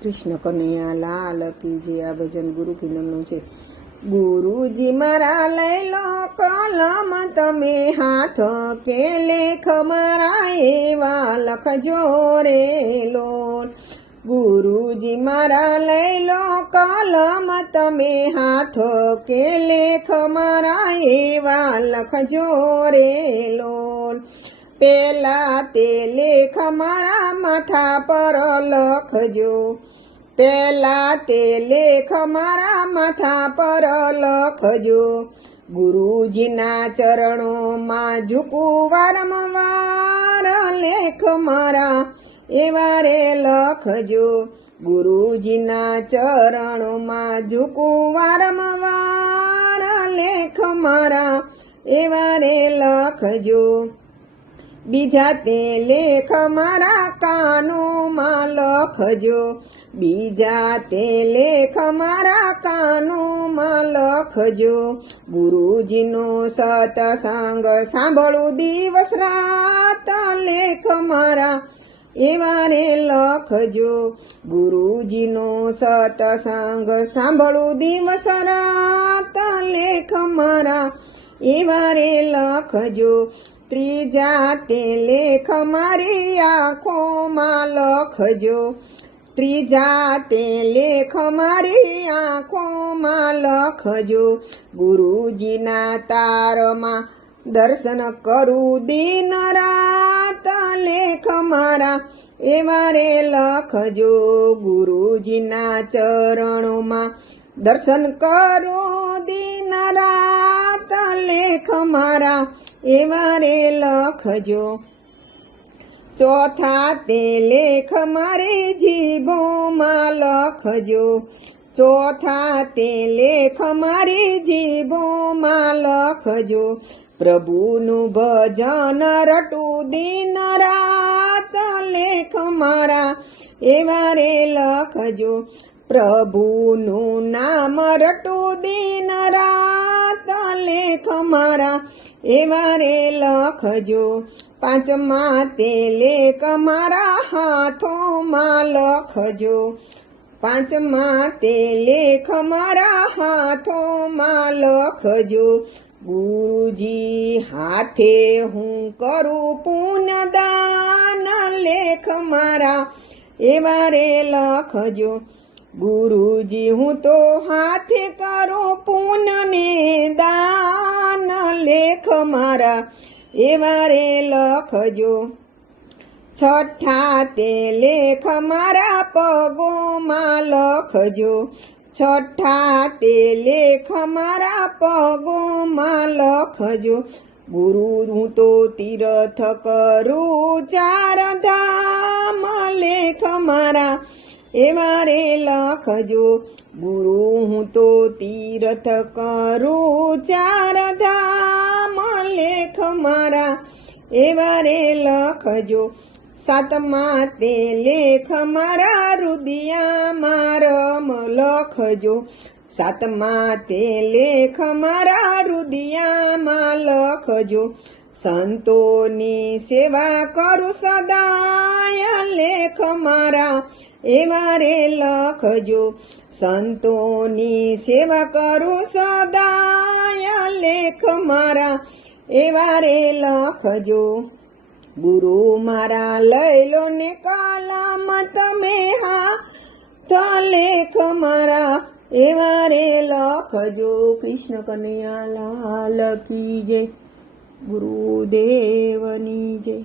કૃષ્ણ કનૈયા લાલ કી જય। આ ભજન ગુરુ પૂનમનું છે। ગુરુજી મારા લઈ લો કલમ તમે હાથ, કે લેખ મારા એવા લખજો રે લોલ। ગુરુજી મારા લઈ લો કલમ તમે હાથ, કે લેખ મારા એવા લખજો રે લોલ। પેલા તે લેખ મારા માથા પર લખજો, પેલા તે લેખ મારા માથા પર લખજો। ગુરુજીના ચરણોમાં ઝૂકું વારંવાર, લેખ મારા એવા રે લખજો। ગુરુજીના ચરણોમાં ઝૂકું વારંવાર, લેખ મારા એવા રે લખજો। બીજા તે લેખ મારા કાનોમાં લખજો, બીજા તે લેખ મારા કાનોમાં લખજો। ગુરુજીનો સત્સંગ સાંભળું દિવસ રાત, લેખ મારા એવા રે લખજો। ગુરુજીનો સત્સંગ સાંભળું દિવસ રાત, લેખ મારા એવા રે લખજો। ત્રીજા તે લેખ મારી આંખોમાં લખજો, ત્રીજા તે લેખ મારી આંખોમાં લખજો। ગુરુજીના તારમાં દર્શન કરું દિન રાત, લેખ મારા એવા રે લખજો। ગુરુજીના ચરણોમાં દર્શન કરું દિન રાત, લેખ મારા એવા રે લખજો। ચોથા તે લેખ મારી જીભોમાં લખજો, ચોથા તે લેખ મારી જીભોમાં લખજો। પ્રભુનું ભજન રટું દિન રાત, લેખ મારા એવા રે લખજો। પ્રભુનું નામ રટું દિન રાત, લેખ મારા એવા રે લખજો। પાંચમા તે લેખ મારા હાથોમાં લખજો, પાંચમા તે લેખ મારા હાથોમાં લખજો। ગુરુજી હાથે હું કરું પુણ્યદાન, લેખ મારા એવા રે લખજો। ગુરુજી હું તો હાથે કરું પુણ્યને દાન, લેખ મારા એવા રે લખજો। છઠ્ઠા તે લેખ મારા પગોમાં લખજો, છઠ્ઠા તે લેખ મારા પગોમાં લખજો। ગુરુ હું તો તીર્થ કરું ચાર ધામ, લેખ મારા એવા રે લખજો। ગુરુ હું તો તીર્થ કરું ચાર ધામ, લેખ મારા એવા રે લખજો। સાતમા તે લેખ મારા હૃદયમાં રમ લખજો, સાતમા તે લેખ મારા હૃદયમાં લખજો। સંતોની સેવા કરું સદાય, લેખ મારા એવા રે લખજો। સંતોની સેવા કરું સદાય, લેખ મારા એવા રે લખજો। ગુરુ મારા લઈ લો ને કલમ તમે હાથ, લેખ મારા એવા રે લખજો। કૃષ્ણ કનૈયા લાલ કી જય, ગુરુદેવની જય।